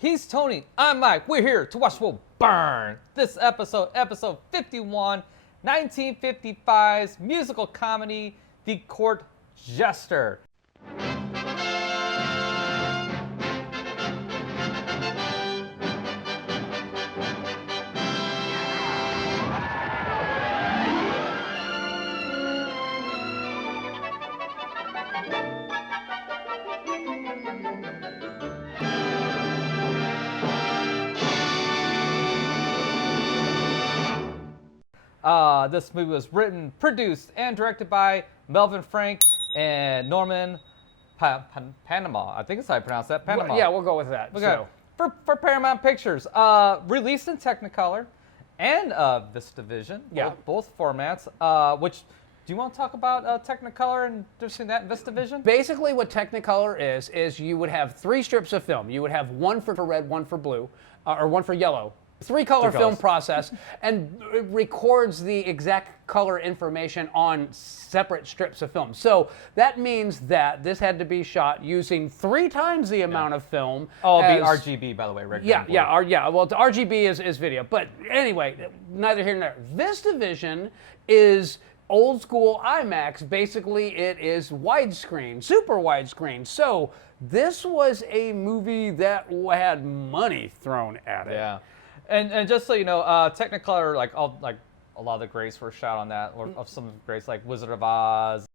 He's Tony. I'm Mike. We're here to watch the world burn. This episode 51, 1955's musical comedy, The Court Jester. This movie was written, produced, and directed by Melvin Frank and Norman Panama. I think it's how I pronounce that. Panama. Yeah, we'll go with that. Okay. So. For Paramount Pictures. Released in Technicolor and VistaVision. Yeah. Both formats. Which, do you want to talk about Technicolor and just that and VistaVision? Basically what Technicolor is you would have 3 strips of film. You would have one for red, one for blue, or one for yellow. 3-color film process, and it records the exact color information on separate strips of film. So that means that this had to be shot using 3 times the amount of film. Oh, it'll be RGB, by the way. Red, yeah. Well, the RGB is video, but anyway, neither here nor there. VistaVision is old school IMAX. Basically, it is widescreen, super widescreen. So this was a movie that had money thrown at it. Yeah. And just so you know, Technicolor, like a lot of the greats were shot on that, or of some of the greats like Wizard of Oz,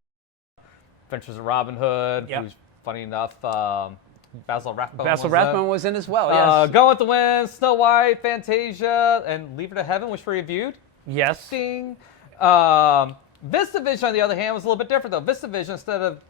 Adventures of Robin Hood, who's funny enough, Basil Rathbone. Basil Rathbone was in as well. Yes. Gone with the Wind, Snow White, Fantasia, and Leave It to Heaven, which we reviewed. Yes. VistaVision, on the other hand, was a little bit different though. VistaVision, instead of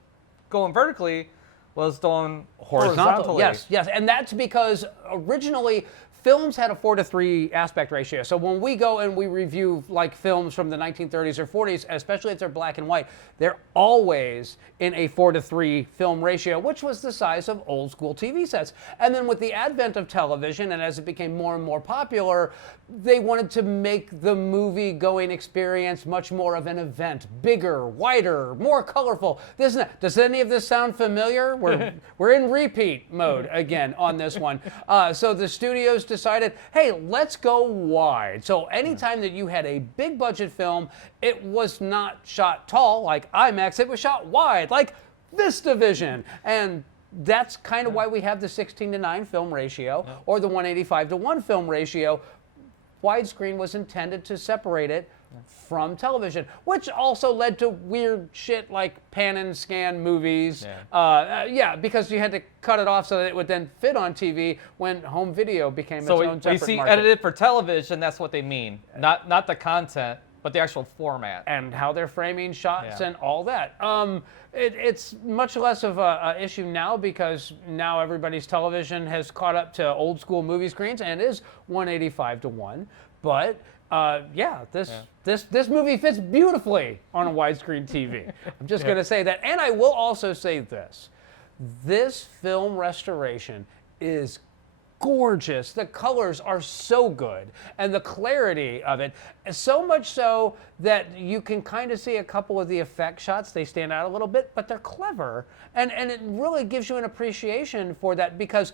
going vertically, was done horizontally. Yes, and that's because originally films had a 4:3 aspect ratio. So when we go and we review like films from the 1930s or 40s, especially if they're black and white, they're always in a 4:3 film ratio, which was the size of old school TV sets. And then with the advent of television, and as it became more and more popular, they wanted to make the movie going experience much more of an event, bigger, wider, more colorful. Does any of this sound familiar? We're in repeat mode again on this one. So the studios decided, hey, let's go wide. So anytime that you had a big budget film, it was not shot tall like IMAX, it was shot wide like VistaVision. And that's kind of why we have the 16:9 film ratio or the 185:1 film ratio. Widescreen was intended to separate it from television, which also led to weird shit like pan and scan movies. Because you had to cut it off so that it would then fit on TV when home video became its own separate market. So we see edited for television, that's what they mean. Not the content, but the actual format. And how they're framing shots and all that. It's much less of a issue now because now everybody's television has caught up to old school movie screens and is 185:1. But this movie fits beautifully on a widescreen TV. I'm just going to say that. And I will also say this. This film restoration is gorgeous. The colors are so good, and the clarity of it is so much so that you can kind of see a couple of the effect shots. They stand out a little bit, but they're clever, and it really gives you an appreciation for that because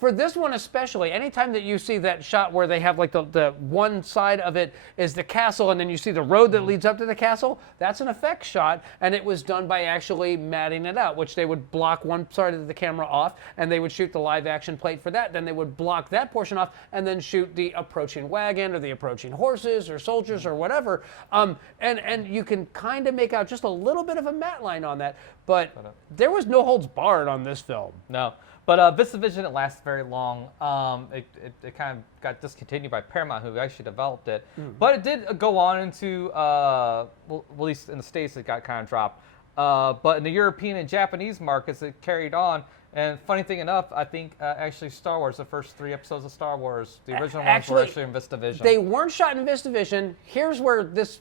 for this one especially, anytime that you see that shot where they have like the one side of it is the castle and then you see the road that leads up to the castle, that's an effect shot, and it was done by actually matting it out, which they would block one side of the camera off and they would shoot the live action plate for that. Then they would block that portion off and then shoot the approaching wagon or the approaching horses or soldiers or whatever. And you can kind of make out just a little bit of a matte line on that, but there was no holds barred on this film. No. But VistaVision didn't last very long. It kind of got discontinued by Paramount, who actually developed it. But it did go on into, well, at least in the States, it got kind of dropped. But in the European and Japanese markets, it carried on. And funny thing enough, I think actually Star Wars, the first 3 episodes of Star Wars, the original ones were actually in VistaVision. They weren't shot in VistaVision. Here's where this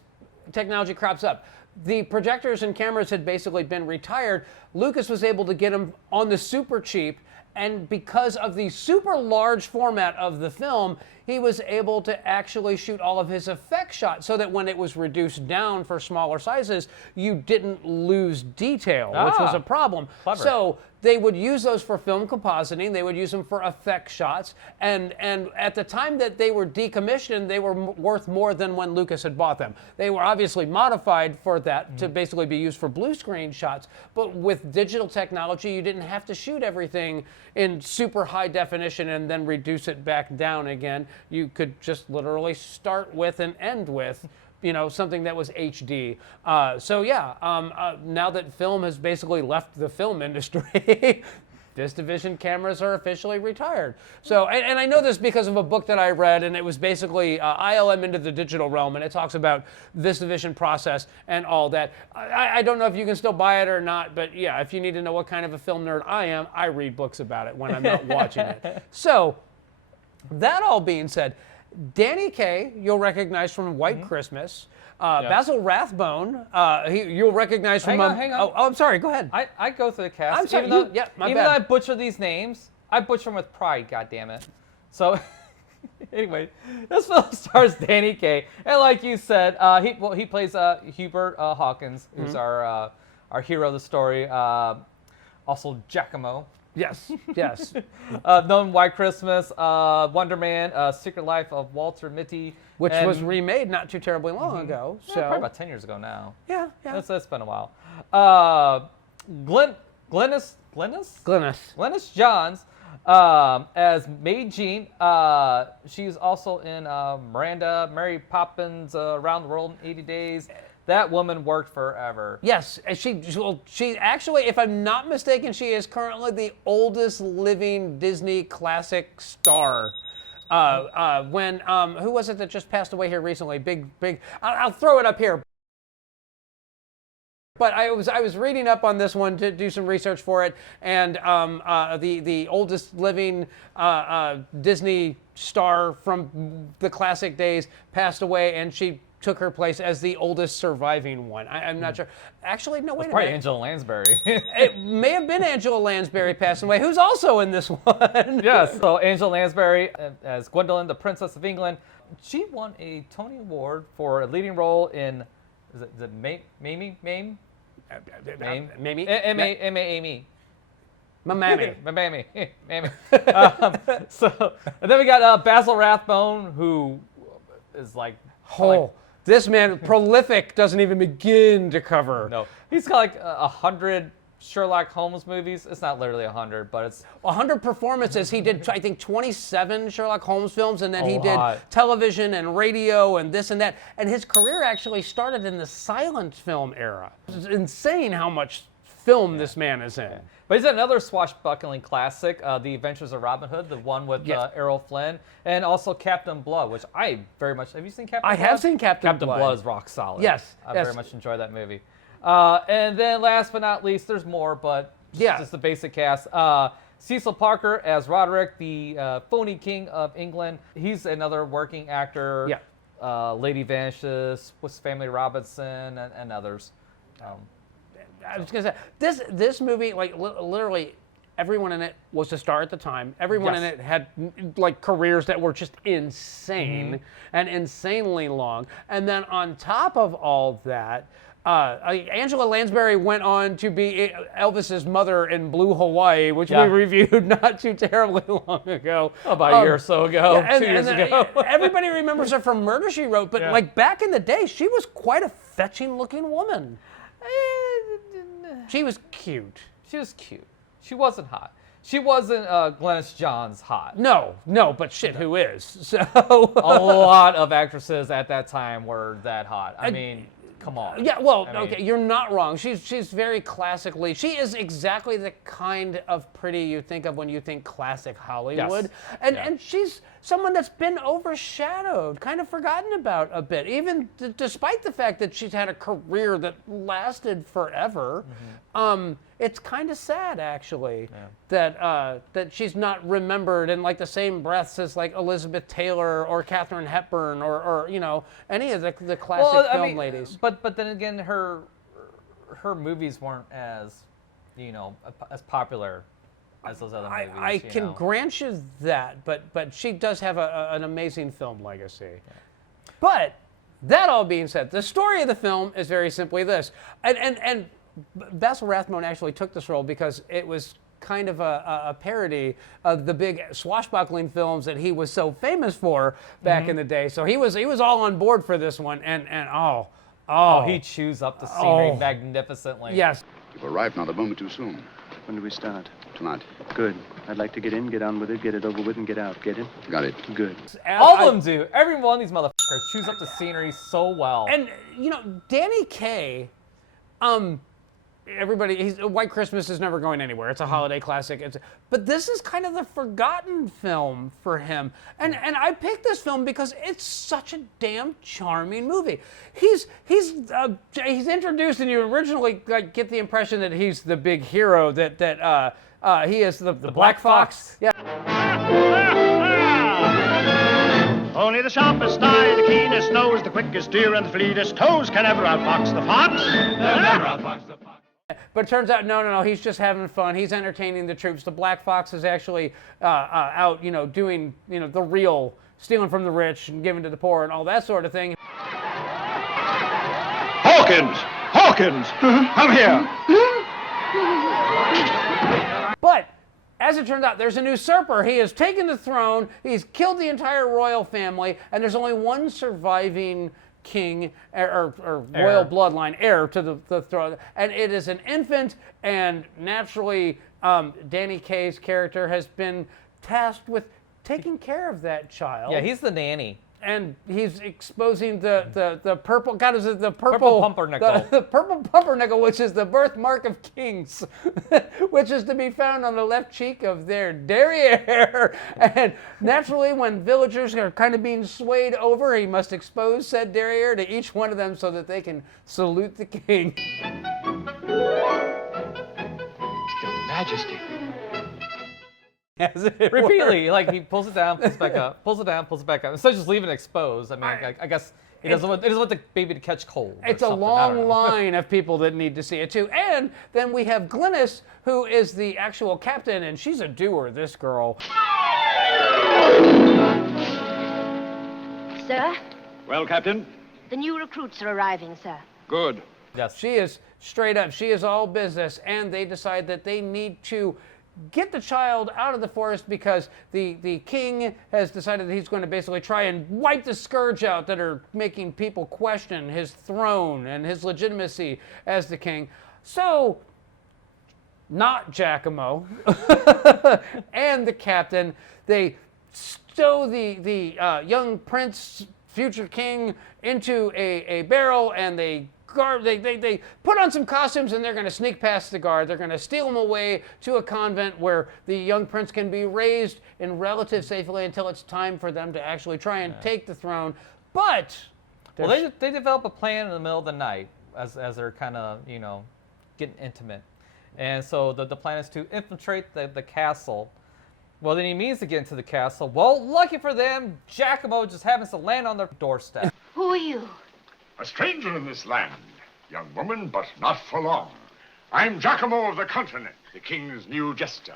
technology crops up. The projectors and cameras had basically been retired. Lucas was able to get them on the super cheap And because of the super large format of the film, he was able to actually shoot all of his effect shots so that when it was reduced down for smaller sizes, you didn't lose detail, which was a problem. Clever. So they would use those for film compositing. They would use them for effect shots. And at the time that they were decommissioned, they were worth more than when Lucas had bought them. They were obviously modified for that to basically be used for blue screen shots. But with digital technology, you didn't have to shoot everything in super high definition and then reduce it back down again. You could just literally start with and end with, something that was HD. Now that film has basically left the film industry, VistaVision cameras are officially retired. So, and I know this because of a book that I read, and it was basically ILM into the digital realm, and it talks about VistaVision process and all that. I don't know if you can still buy it or not, but yeah, if you need to know what kind of a film nerd I am, I read books about it when I'm not watching it. So, that all being said, Danny Kaye, you'll recognize from White Christmas. Basil Rathbone, you'll recognize from... Hang on. Oh, I'm sorry. Go ahead. I go through the cast. I'm sorry. Even my though bad. I butcher these names, I butcher them with pride, goddammit. So, anyway, this film stars Danny Kaye. And like you said, he plays Hubert Hawkins, who's our hero of the story. Also Giacomo. Yes. Known White Christmas, Wonder Man, Secret Life of Walter Mitty. Which was remade not too terribly long ago. So Probably about 10 years ago now. Yeah. It's been a while. Glynis Johns as Maid Jean. She's also in Miranda, Mary Poppins, Around the World in 80 Days. That woman worked forever. Yes, she actually, if I'm not mistaken, she is currently the oldest living Disney classic star. Who was it that just passed away here recently? Big. I'll throw it up here. But I was reading up on this one to do some research for it, and the oldest living Disney star from the classic days passed away, and she took her place as the oldest surviving one. I'm not sure. Actually, no, wait a minute. Probably Angela Lansbury. It may have been Angela Lansbury passing away, who's also in this one. Yes, so Angela Lansbury as Gwendolyn, the Princess of England. She won a Tony Award for a leading role in, is it Mamie? Mamie? Mamie? M-A-M-E. Mammy. Mammy. Mammy. And then we got Basil Rathbone, who is like... This man, prolific, doesn't even begin to cover. No. He's got like 100 Sherlock Holmes movies. It's not literally 100, but it's... 100 performances. He did, I think, 27 Sherlock Holmes films, and then he did lot. television and radio and this and that. And his career actually started in the silent film era. It's insane how much film this man is in. But he's in another swashbuckling classic, The Adventures of Robin Hood, the one with Errol Flynn, and also Captain Blood, which I very much... Have you seen Captain Blood? I have seen Captain Blood. Captain Blood is rock solid. Yes. I very much enjoy that movie. And then last but not least, there's more, but just the basic cast. Cecil Parker as Roderick, the phony king of England. He's another working actor. Yeah. Lady Vanishes, Swiss Family Robinson, and others. I was going to say, this movie, like, literally everyone in it was a star at the time. Everyone in it had, like, careers that were just insane and insanely long. And then on top of all that, Angela Lansbury went on to be Elvis's mother in Blue Hawaii, which we reviewed not too terribly long ago. About a year or so ago, 2 years ago. Everybody remembers her from Murder, She Wrote, but like back in the day, she was quite a fetching-looking woman. She was cute. She was cute. She wasn't hot. She wasn't Glynis Johns hot. No, but shit, who is? So a lot of actresses at that time were that hot. I mean, come on. Yeah, well, okay, you're not wrong. She's very classically. She is exactly the kind of pretty you think of when you think classic Hollywood. Yes. And she's someone that's been overshadowed, kind of forgotten about a bit, even despite the fact that she's had a career that lasted forever. It's kind of sad, actually, that she's not remembered in like the same breaths as like Elizabeth Taylor or Katharine Hepburn or you know, any of the classic film ladies. But then again, her movies weren't as, you know, as popular as those other movies. I can grant you that, but she does have an amazing film legacy. Yeah. But that all being said, the story of the film is very simply this, and Basil Rathbone actually took this role because it was kind of a parody of the big swashbuckling films that he was so famous for back in the day. So he was all on board for this one, and he chews up the scenery magnificently. Yes. You've arrived not a moment too soon. When do we start? Tonight. Good. I'd like to get in, get on with it, get it over with, and get out. Get it? Got it. Good. All of them do. Every one of these motherfuckers chews up the scenery so well. And, you know, Danny Kaye, White Christmas is never going anywhere. It's a holiday classic. But this is kind of the forgotten film for him. And I picked this film because it's such a damn charming movie. He's introduced, and you originally get the impression that he's the big hero, that he is the Black Fox. Yeah. Only the sharpest eye, the keenest nose, the quickest ear, and the fleetest toes can ever outfox the fox. They'll never outfox the fox. But it turns out, no, he's just having fun. He's entertaining the troops. The Black Fox is actually out, doing, the real, stealing from the rich and giving to the poor and all that sort of thing. Hawkins, come here. But as it turns out, there's an usurper. He has taken the throne. He's killed the entire royal family, and there's only one surviving king or royal bloodline heir to the throne, and it is an infant. And naturally, Danny Kaye's character has been tasked with taking care of that child. Yeah, he's the nanny. And he's exposing the purple, God, is it the Purple pumpernickel. The purple pumpernickel, which is the birthmark of kings, which is to be found on the left cheek of their derriere. And naturally, when villagers are kind of being swayed over, he must expose said derriere to each one of them so that they can salute the king. Your Majesty. Repeatedly, like he pulls it down, pulls it back up, pulls it down, pulls it back up. Instead of just leaving it exposed, I mean, I guess he doesn't want the baby to catch cold. It's a long line of people that need to see it too. And then we have Glynis, who is the actual captain, and she's a doer, this girl. Sir? Well, Captain? The new recruits are arriving, sir. Good. Yes. She is straight up, she is all business, and they decide that they need to get the child out of the forest because the king has decided that he's going to basically try and wipe the scourge out that are making people question his throne and his legitimacy as the king. So, not Giacomo and the captain, they stow the young prince, future king, into a barrel, and they put on some costumes, and they're going to sneak past the guard. They're going to steal him away to a convent where the young prince can be raised in relative safety until it's time for them to actually try and take the throne. But well, they develop a plan in the middle of the night as they're kind of getting intimate, and so the plan is to infiltrate the castle. Well, then he means to get into the castle. Well, lucky for them, Giacomo just happens to land on their doorstep. Who are you? A stranger in this land, young woman, but not for long. I'm Giacomo of the continent, the king's new jester.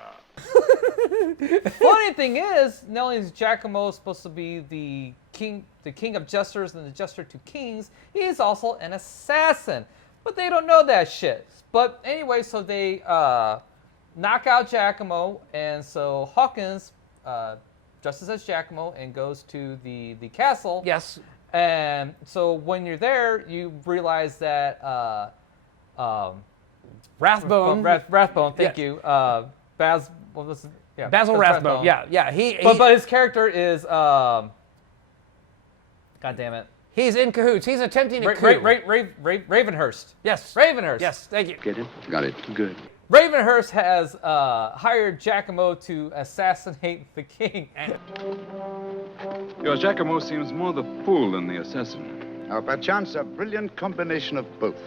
Funny thing is, not only is Giacomo supposed to be the king of jesters and the jester to kings, he is also an assassin. But they don't know that shit. But anyway, so they knock out Giacomo, and so Hawkins dresses as Giacomo and goes to the castle. yes. And so when you're there, you realize that Rathbone. Rathbone, thank you. What was it? Yeah, Basil Rathbone. Yeah. But his character is God damn it. He's in cahoots. He's attempting to coup. Ravenhurst. Yes. Ravenhurst. Yes. Thank you. Get it? Got it. Good. Ravenhurst has hired Giacomo to assassinate the king. Your Giacomo seems more the fool than the assassin. Or perchance a brilliant combination of both.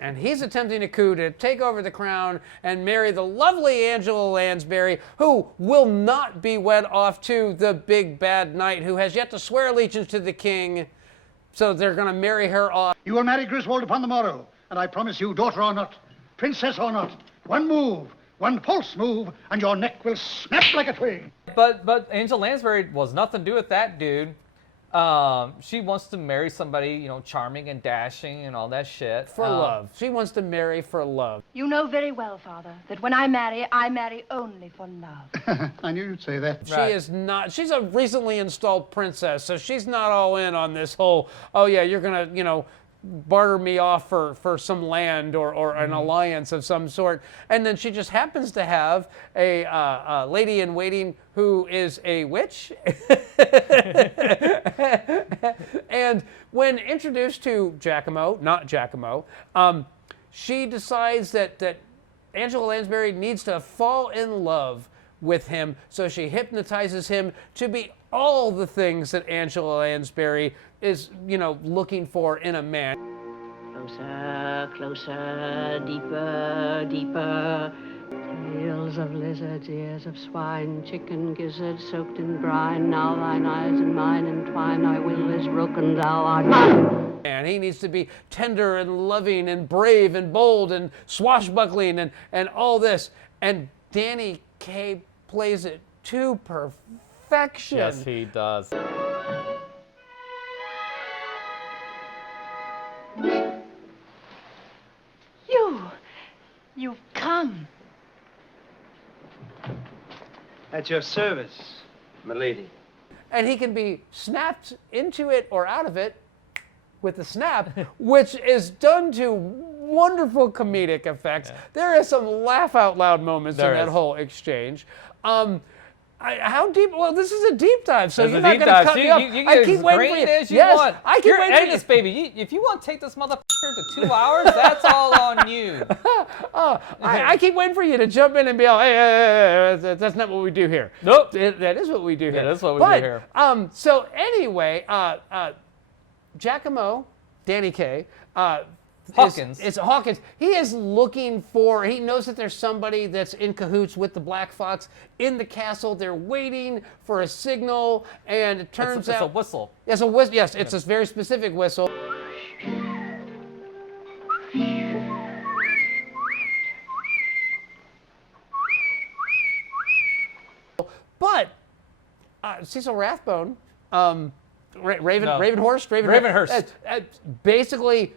And he's attempting a coup to take over the crown and marry the lovely Angela Lansbury, who will not be wed off to the big bad knight who has yet to swear allegiance to the king. So they're going to marry her off. You will marry Griswold upon the morrow, and I promise you, daughter or not, princess or not, one move One false move, and your neck will snap like a twig. But Angela Lansbury was nothing to do with that dude. She wants to marry somebody, you know, charming and dashing and all that shit. For love. She wants to marry for love. You know very well, Father, that when I marry only for love. I knew you'd say that. Right. She is not, she's a recently installed princess, so she's not all in on this whole, oh yeah, you're gonna, you know, barter me off for some land or an alliance of some sort. And then she just happens to have a lady in waiting who is a witch. And when introduced to Giacomo, not Giacomo, she decides that Angela Lansbury needs to fall in love with him, so she hypnotizes him to be all the things that Angela Lansbury is, you know, looking for in a man. Closer, closer, deeper, deeper. Tails of lizards, ears of swine, chicken gizzards soaked in brine. Now thine eyes and mine entwine. Thy will is rook and thou art mine. And he needs to be tender and loving and brave and bold and swashbuckling and all this. And Danny Kaye plays it to perfection. Yes, he does. You've come. At your service, milady. And he can be snapped into it or out of it with the snap, which is done to wonderful comedic effects. Yeah. There is some laugh out loud moments in that whole exchange. How deep? Well, this is a deep dive, so you're not going to cut me off. I keep waiting for you. As you yes, want. I keep You're waiting for editing this, baby. If you want to take this motherfucker to 2 hours, that's all on you. I keep waiting for you to jump in and be like, hey, that's not what we do here. Nope. That is what we do here. Yeah, that's what we do here. So anyway, Giacomo, Danny Kaye, Hawkins. It's Hawkins. He is looking for, he knows that there's somebody that's in cahoots with the Black Fox in the castle. They're waiting for a signal, and it turns out... It's a whistle. It's a whistle. Yes, it's a very specific whistle. But Cecil Rathbone, Ravenhurst, basically,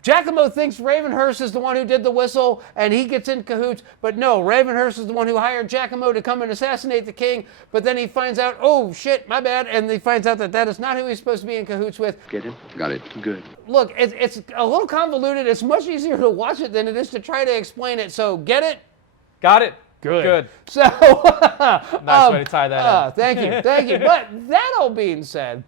Giacomo thinks Ravenhurst is the one who did the whistle, and he gets in cahoots. But no, Ravenhurst is the one who hired Giacomo to come and assassinate the king. But then he finds out, oh shit, my bad, and he finds out that that is not who he's supposed to be in cahoots with. Get it? Got it. Good. Look, it's a little convoluted. It's much easier to watch it than it is to try to explain it. So get it? Got it. Good. So nice way to tie that in. Thank you. But that all being said,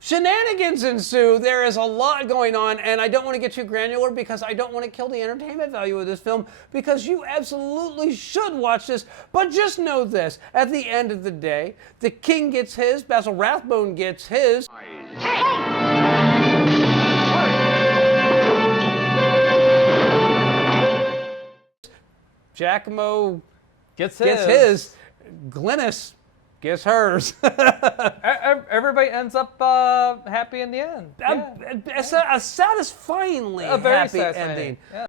shenanigans ensue. There is a lot going on, and I don't want to get too granular because I don't want to kill the entertainment value of this film, because you absolutely should watch this. But just know this, at the end of the day, the king gets his, Basil Rathbone gets his. Giacomo gets his. Glynis gets hers. Everybody ends up happy in the end. A satisfyingly a very happy satisfying ending. Yeah.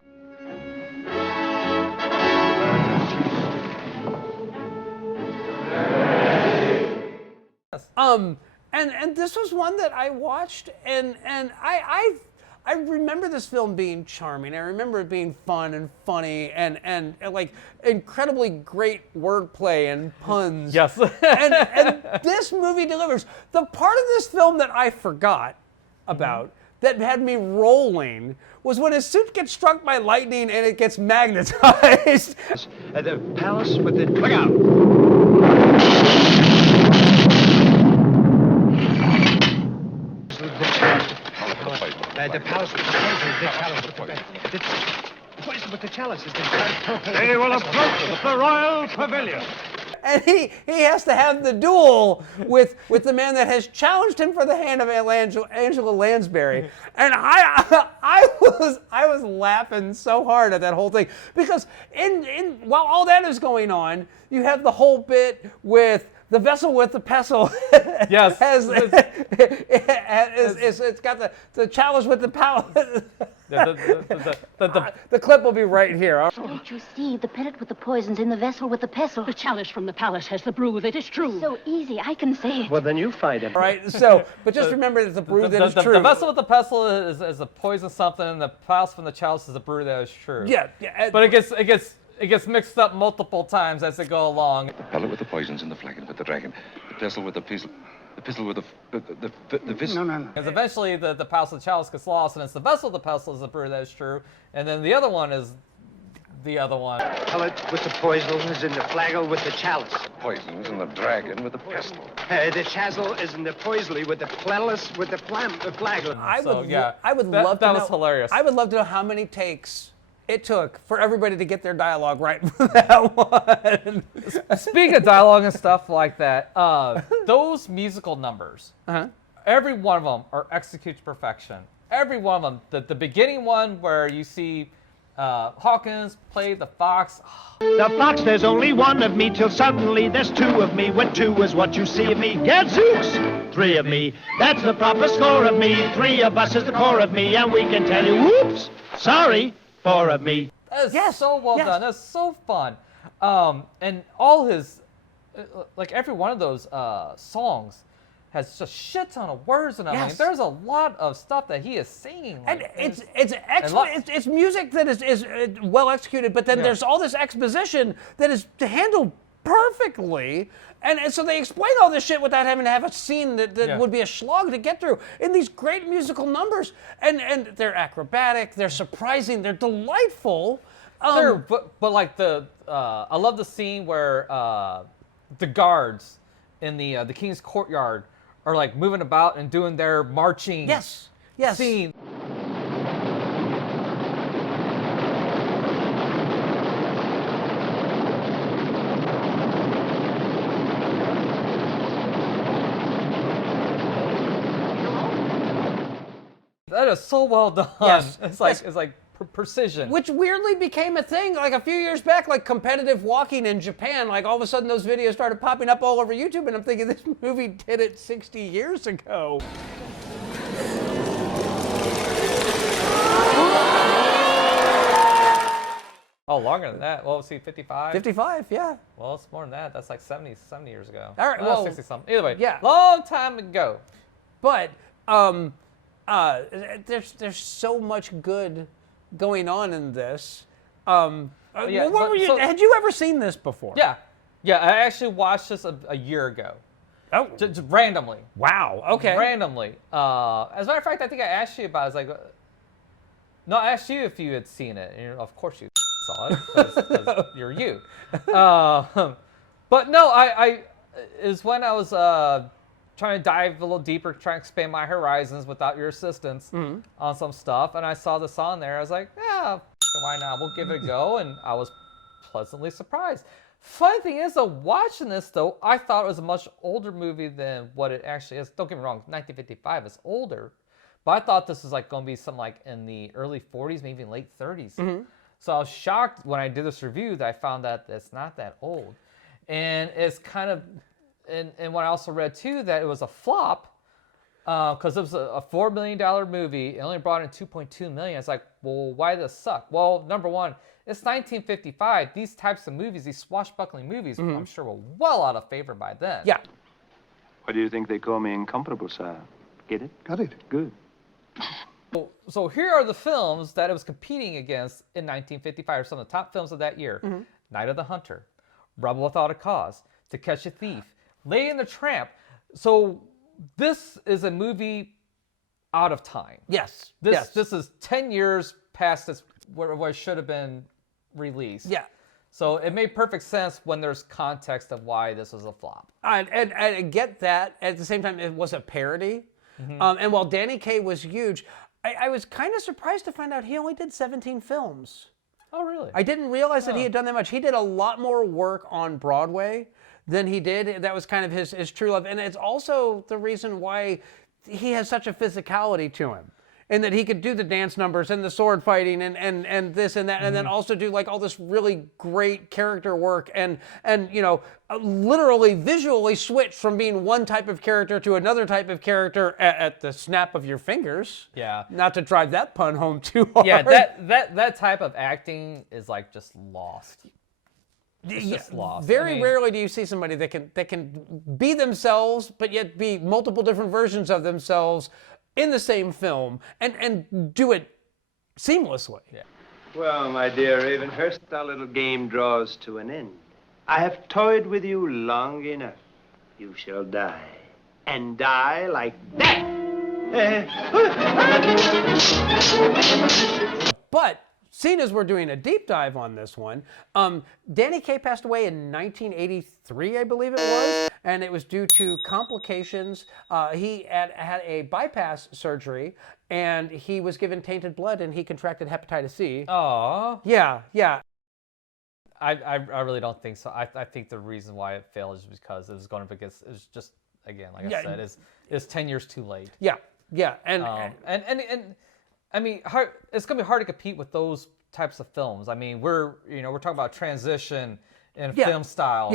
And this was one that I watched, and I remember this film being charming. I remember it being fun and funny and like incredibly great wordplay and puns. Yes. and this movie delivers. The part of this film that I forgot about that had me rolling was when his suit gets struck by lightning and it gets magnetized. The palace with the... Look out! The palace with the poison with the chalice has been shot. They will approach the royal pavilion. And he has to have the duel with the man that has challenged him for the hand of Angela Lansbury. And I was laughing so hard at that whole thing, because while all that is going on, you have the whole bit with the vessel with the pestle. Yes. It's got the chalice with the palate. The clip will be right here. Don't you see? The pellet with the poison's in the vessel with the pestle. The chalice from the palace has the brew that is true. So easy, I can say it. Well, then you fight him. Right, so, but just remember that the brew that is true. The vessel with the pestle is a poison something, and the palace from the chalice is a brew that is true. Yeah. But it gets mixed up multiple times as they go along. The pellet with the poisons in the flagon with the dragon. The pestle with the pistol. The pistol with the vessel. No. Because eventually the palace of the chalice gets lost, and it's the vessel of the pestle is the brew that is true, and then the other one is the other one. Pellet with the poison is in the flagon with the chalice. Poisons in the dragon with the pestle. The chasel is in the poisely with the chalice with the flagon. I would love to that know. was hilarious. I would love to know how many takes it took for everybody to get their dialogue right for that one. Speaking of dialogue and stuff like that, those musical numbers, every one of them are executed to perfection. Every one of them. The beginning one where you see Hawkins play the fox. The fox, there's only one of me till suddenly there's two of me. When two is what you see of me, Gadzooks! Three of me, that's the proper score of me. Three of us is the core of me, and we can tell you, whoops, sorry, four of me. That is so well done. That's so fun. And all his, like every one of those songs has just shit ton of words in them. I mean, there's a lot of stuff that he is singing. Like, and it's excellent. It's music that is well executed, but then there's all this exposition that is handled perfectly. And so they explain all this shit without having to have a scene that would be a slog to get through in these great musical numbers. And they're acrobatic, they're surprising, they're delightful. But like I love the scene where the guards in the king's courtyard are like moving about and doing their marching scene. That is so well done. Yes. It's like precision. Which weirdly became a thing like a few years back, like competitive walking in Japan. Like all of a sudden those videos started popping up all over YouTube, and I'm thinking this movie did it 60 years ago. Oh, longer than that. Well, see, 55? 55, yeah. Well, it's more than that. That's like 70 years ago. All right, well, 60 something. Either way, yeah. Long time ago. But there's so much good going on in this. Had you ever seen this before? Yeah. I actually watched this a year ago. Oh. Just randomly. Wow, okay. Randomly. As a matter of fact, I think I asked you about it. I was like, no, I asked you if you had seen it. And of course you saw it, because you're you. But no, I is when I was trying to dive a little deeper, trying to expand my horizons without your assistance on some stuff, and I saw this on there. I was like, yeah, why not? We'll give it a go, and I was pleasantly surprised. Funny thing is, though, watching this, though, I thought it was a much older movie than what it actually is. Don't get me wrong, 1955 is older, but I thought this was like going to be something like in the early 40s, maybe even late 30s. So I was shocked when I did this review that I found that it's not that old. And it's kind of, and what I also read too, that it was a flop because it was a $4 million movie. It only brought in $2.2 million. It's like, well, why does this suck? Well, number one, it's 1955. These types of movies, these swashbuckling movies, I'm sure were well out of favor by then. Yeah. Why do you think they call me incomparable, sir? Get it? Got it. Good. So here are the films that it was competing against in 1955, some of the top films of that year. Night of the Hunter, Rebel Without a Cause, To Catch a Thief, Lady and the Tramp. So this is a movie out of time. Yes. This is 10 years past where it should have been released. Yeah. So it made perfect sense when there's context of why this was a flop. And I get that. At the same time, it was a parody. And while Danny Kaye was huge, I was kind of surprised to find out he only did 17 films. Oh, really? I didn't realize that he had done that much. He did a lot more work on Broadway than he did. That was kind of his true love. And it's also the reason why he has such a physicality to him. and that he could do the dance numbers and the sword fighting and this and that, and then also do like all this really great character work and literally visually switch from being one type of character to another type of character at the snap of your fingers. Yeah. Not to drive that pun home too hard. Yeah, that type of acting is like just lost. It's just lost. Very rarely do you see somebody that can be themselves, but yet be multiple different versions of themselves in the same film and do it seamlessly. Yeah. Well, my dear Ravenhurst, our little game draws to an end. I have toyed with you long enough. You shall die. And die like that. But seeing as we're doing a deep dive on this one, Danny Kaye passed away in 1983, I believe it was, and it was due to complications. He had a bypass surgery, and he was given tainted blood, and he contracted hepatitis C. Aww. Yeah. I really don't think so. I think the reason why it failed is because it was going up against, it was just, again, like I said, it's 10 years too late. Yeah, and I mean, it's gonna be hard to compete with those types of films. I mean, we're talking about transition in film style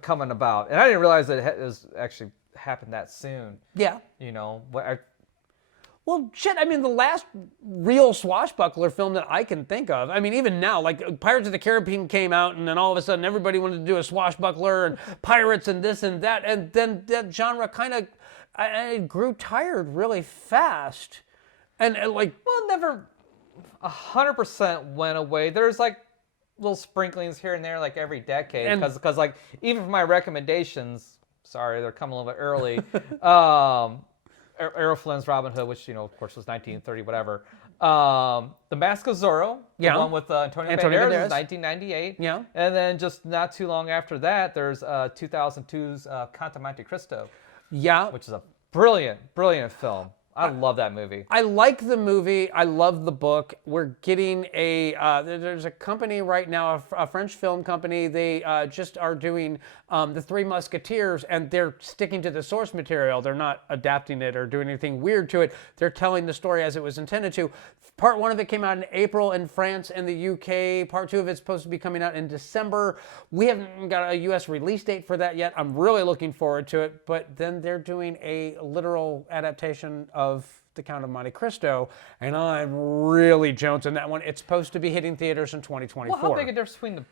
coming about, and I didn't realize that it was actually happened that soon. Yeah. Well, shit, I mean, the last real swashbuckler film that I can think of, I mean, even now, like Pirates of the Caribbean came out, and then all of a sudden everybody wanted to do a swashbuckler and pirates and this and that, and then that genre kind of it grew tired really fast. And never 100% went away. There's like little sprinklings here and there, like every decade, because like even for my recommendations, sorry, they're coming a little bit early. Errol Flynn's Robin Hood, which of course was 1930, whatever. The Mask of Zorro, the one with Antonio Banderas, 1998. Yeah. And then just not too long after that, there's 2002's Count of Monte Cristo. Yeah. Which is a brilliant film. I love that movie. I like the movie. I love the book. We're getting there's a company right now, a French film company. They just are doing The Three Musketeers, and they're sticking to the source material. They're not adapting it or doing anything weird to it. They're telling the story as it was intended to. Part one of it came out in April in France and the UK. Part two of it's supposed to be coming out in December. We haven't got a US release date for that yet. I'm really looking forward to it. But then they're doing a literal adaptation of The Count of Monte Cristo, and I'm really jonesing that one. It's supposed to be hitting theaters in 2024. Well, how big a difference between the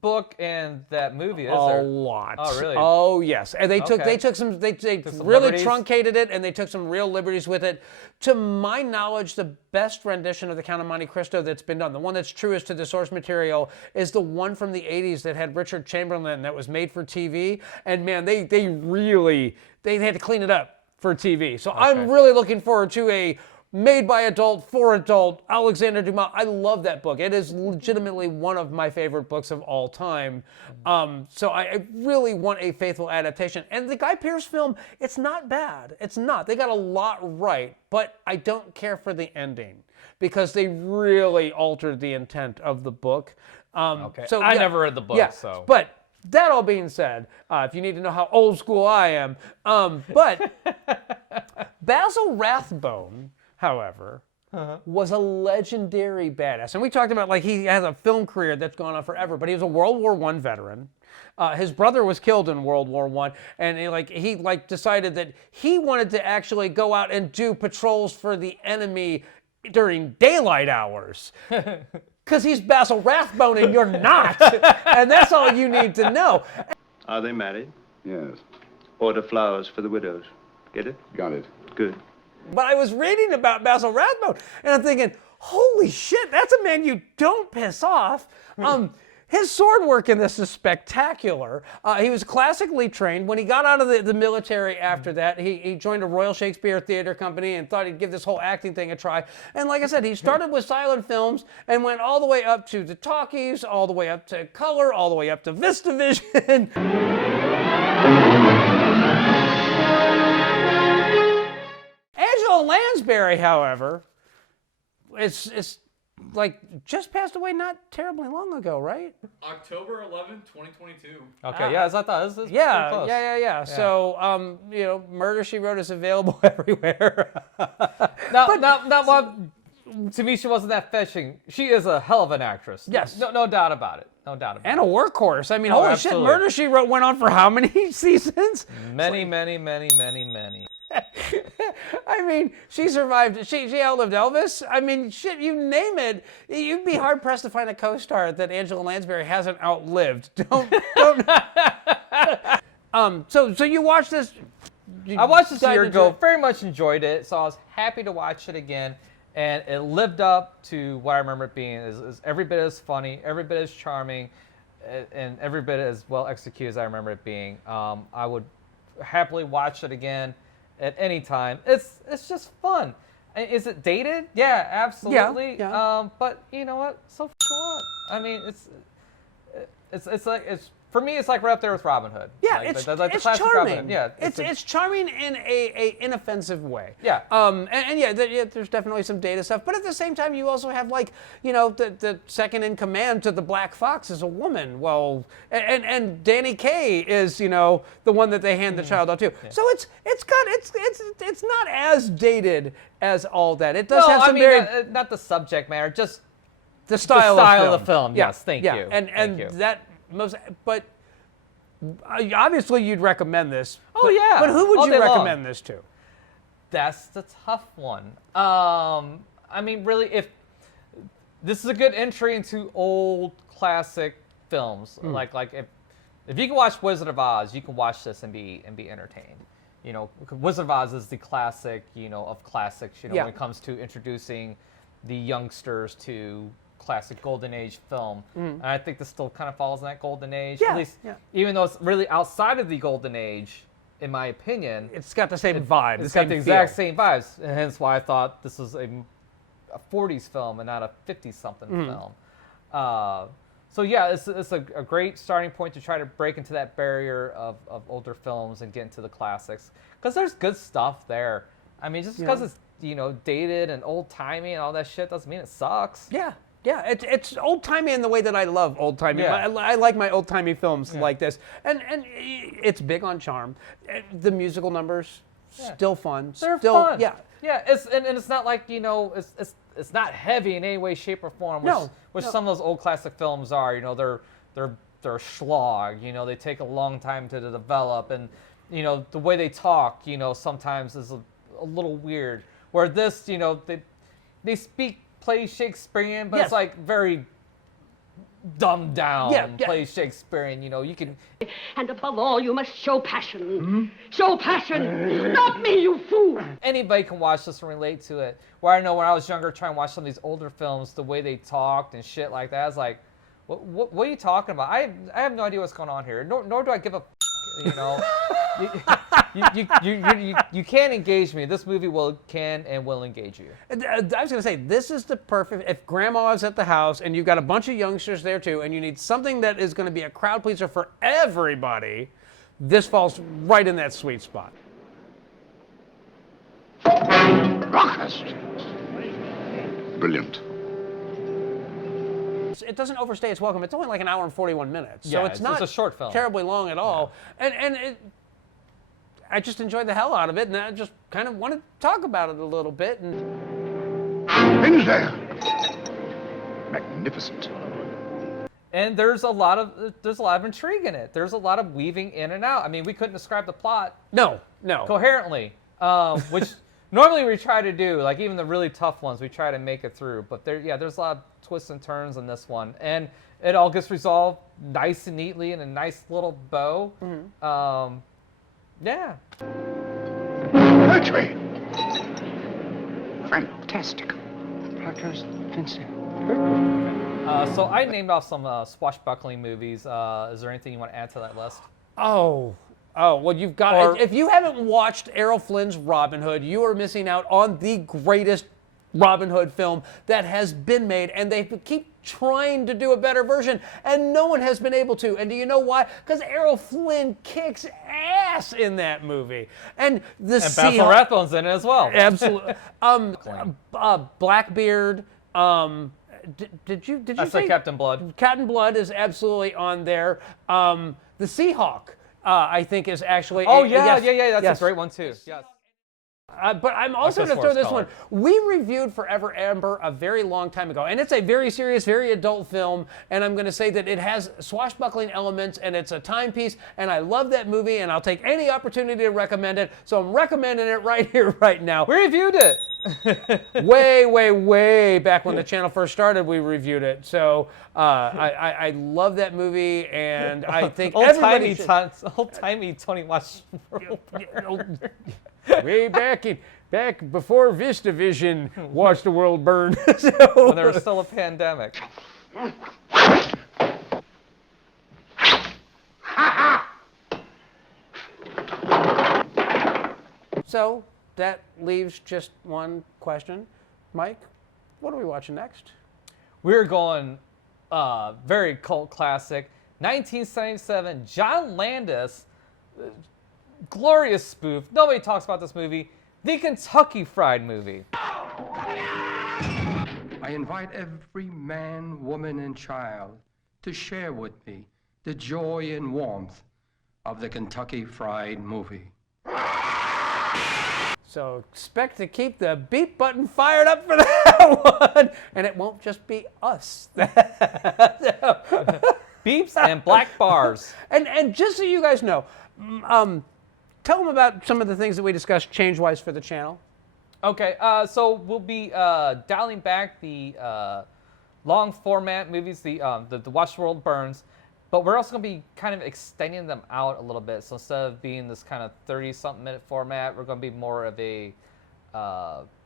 book and that movie is a there? lot. Oh, really? Oh, yes. And they took some really liberties? truncated it, and they took some real liberties with it. To my knowledge, the best rendition of The Count of Monte Cristo that's been done, the one that's truest to the source material, is the one from the 80s that had Richard Chamberlain that was made for TV. And man, they had to clean it up for TV. So I'm really looking forward to a made by adult, for adult, Alexander Dumas. I love that book. It is legitimately one of my favorite books of all time. So I really want a faithful adaptation. And the Guy Pearce film, it's not bad. It's not. They got a lot right, but I don't care for the ending because they really altered the intent of the book. So I never read the book, so. But that all being said, if you need to know how old school I am, but Basil Rathbone, however, was a legendary badass. And we talked about, like, he has a film career that's gone on forever, but he was a World War I veteran. His brother was killed in World War I, and he decided that he wanted to actually go out and do patrols for the enemy during daylight hours. Because he's Basil Rathbone and you're not. And that's all you need to know. Are they married? Yes. Order flowers for the widows. Get it? Got it. Good. But I was reading about Basil Rathbone, and I'm thinking, holy shit, that's a man you don't piss off. His sword work in this is spectacular. He was classically trained. When he got out of the military after that, he joined a Royal Shakespeare Theatre Company and thought he'd give this whole acting thing a try. And like I said, he started with silent films and went all the way up to the talkies, all the way up to color, all the way up to VistaVision. Angela Lansbury, however, it's like just passed away not terribly long ago, right? October 11th, 2022. Okay, yeah, as I thought. This is Yeah, pretty close. yeah. So, Murder, She Wrote is available everywhere. To me, she wasn't that fetching. She is a hell of an actress. Yes. No doubt about it. No doubt about And a workhorse. I mean, Oh, holy absolutely. shit, Murder, She Wrote went on for how many seasons? Many. I mean, she survived. She outlived Elvis. I mean, shit, you name it. You'd be hard pressed to find a co-star that Angela Lansbury hasn't outlived. Don't. So you watched this. I watched this a year ago. Very much enjoyed it. So I was happy to watch it again, and it lived up to what I remember it being. Is every bit as funny, every bit as charming, and every bit as well executed as I remember it being. I would happily watch it again at any time. It's just fun. Is it dated? Yeah, absolutely. Yeah. But you know what? So what? I mean, for me, it's like right up there with Robin Hood. Yeah, like, it's classic charming. Robin Hood. Yeah, it's charming in a inoffensive way. Yeah. There's definitely some data stuff, but at the same time, you also have the second in command to the Black Fox is a woman. Well, and Danny Kaye is the one that they hand the child out to. Yeah. So it's not as dated as all that. It does have some not the subject matter, just the style of the film. Yeah. Yes, thank you. And that. But obviously you'd recommend this. Oh, yeah. But who would you recommend this to? That's the tough one. I mean, really, if this is a good entry into old classic films, like if you can watch Wizard of Oz, you can watch this and be entertained. Wizard of Oz is the classic, of classics. When it comes to introducing the youngsters to classic golden age film, and I think this still kind of falls in that golden age. At least, even though it's really outside of the golden age, in my opinion, it's got the same vibe. It's got the exact same vibes, and hence why I thought this was a 40s film and not a 50-something film. So yeah, it's a great starting point to try to break into that barrier of older films and get into the classics, because there's good stuff there. I mean, just because it's dated and old timey and all that shit doesn't mean it sucks. Yeah, it's old timey in the way that I love old timey. Yeah. I like my old timey films like this, and it's big on charm. The musical numbers still fun. They're still fun. Yeah. It's not like it's not heavy in any way, shape, or form. Which some of those old classic films are. They're a slog. They take a long time to develop, and the way they talk, sometimes is a little weird. Where this, they play Shakespearean, but it's like very dumbed down. Play Shakespearean, you can. And above all, you must show passion. Show passion. Not me, you fool. Anybody can watch this and relate to it. Where I know when I was younger, trying to watch some of these older films, the way they talked and shit like that, I was like, what are you talking about? I have no idea what's going on here. Nor do I give a. You can't engage me. This movie can and will engage you. I was going to say, this is the perfect, if grandma is at the house and you've got a bunch of youngsters there too, and you need something that is going to be a crowd pleaser for everybody, this falls right in that sweet spot. Raucous. Brilliant. It doesn't overstay its welcome. It's only like an hour and 41 minutes. So it's not a short film. Terribly long at all. I just enjoyed the hell out of it, and I just kind of want to talk about it a little bit. In there. Magnificent. And there's a lot of intrigue in it. There's a lot of weaving in and out. I mean, we couldn't describe the plot no coherently, which normally we try to do. Like even the really tough ones, we try to make it through. But there's a lot of twists and turns in this one, and it all gets resolved nice and neatly in a nice little bow. Yeah. Poetry. Fantastic. Parker's Vincent. So I named off some swashbuckling movies. Is there anything you want to add to that list? Oh, well, you've got. If you haven't watched Errol Flynn's Robin Hood, you are missing out on the greatest Robin Hood film that has been made, and they keep trying to do a better version, and no one has been able to. And do you know why? Because Errol Flynn kicks ass in that movie, and Basil Rathbone's in it as well. Absolutely. Blackbeard. did you I said Captain Blood. Captain Blood is absolutely on there. The Seahawk, I think, is actually. Oh yeah. That's yes. a great one too. Yes. But I'm also going to throw this one. We reviewed Forever Amber a very long time ago, and it's a very serious, very adult film, and I'm going to say that it has swashbuckling elements, and it's a timepiece, and I love that movie, and I'll take any opportunity to recommend it, so I'm recommending it right here, right now. We reviewed it. way back when the channel first started, we reviewed it. So I love that movie, and I think everybody should. Old-timey Tony watched. Way back before VistaVision watched the world burn. When there was still a pandemic. So that leaves just one question. Mike, what are we watching next? We're going very cult classic, 1977, John Landis, glorious spoof. Nobody talks about this movie, the Kentucky Fried Movie. I invite every man, woman, and child to share with me the joy and warmth of the Kentucky Fried Movie. So expect to keep the beep button fired up for that one, and it won't just be us. Beeps and black bars. And just so you guys know, tell them about some of the things that we discussed change-wise for the channel. Okay, so we'll be dialing back the long format movies, the Watch the World Burns, but we're also going to be kind of extending them out a little bit. So instead of being this kind of 30-something minute format, we're going to be more of a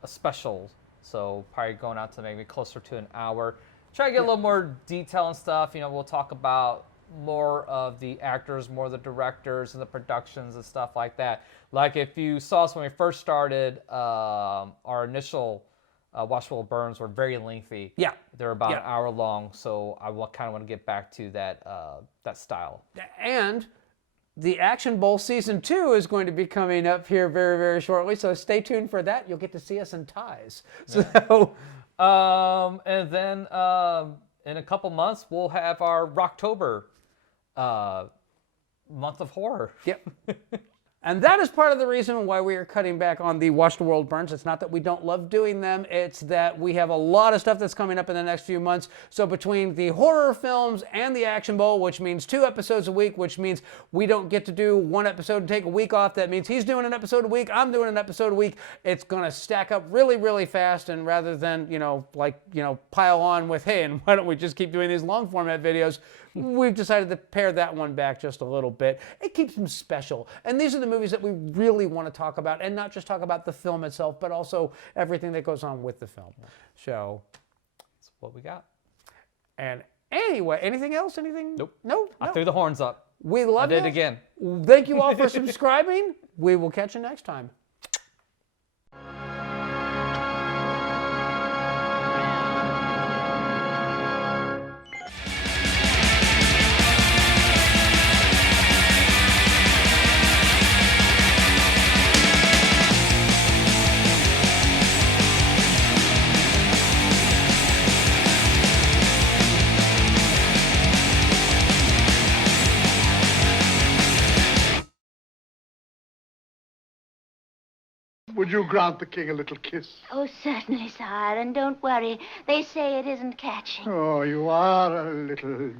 special. So probably going out to maybe closer to an hour. Try to get a little more detail and stuff. You know, we'll talk about more of the actors, more of the directors and the productions and stuff like that. Like if you saw us when we first started, our initial Watch the World Burns were very lengthy. Yeah. They're about an hour long, so I kind of want to get back to that that style. And the Action Bowl Season 2 is going to be coming up here very, very shortly, so stay tuned for that. You'll get to see us in ties. So, and then in a couple months, we'll have our Rocktober month of horror. Yep. And that is part of the reason why we are cutting back on the Watch the World Burns. It's not that we don't love doing them. It's that we have a lot of stuff that's coming up in the next few months. So between the horror films and the Action Bowl, which means 2 episodes a week, which means we don't get to do 1 episode and take a week off. That means he's doing an episode a week. I'm doing an episode a week. It's going to stack up really, really fast. And rather than, pile on with, hey, and why don't we just keep doing these long format videos, we've decided to pare that one back just a little bit. It keeps them special. And these are the movies that we really want to talk about, and not just talk about the film itself, but also everything that goes on with the film. So that's what we got. And anyway, anything else? Anything? Nope. No? I threw the horns up. We love it. I did it again. Thank you all for subscribing. We will catch you next time. Would you grant the king a little kiss? Oh, certainly, sire, and don't worry. They say it isn't catching. Oh, you are a little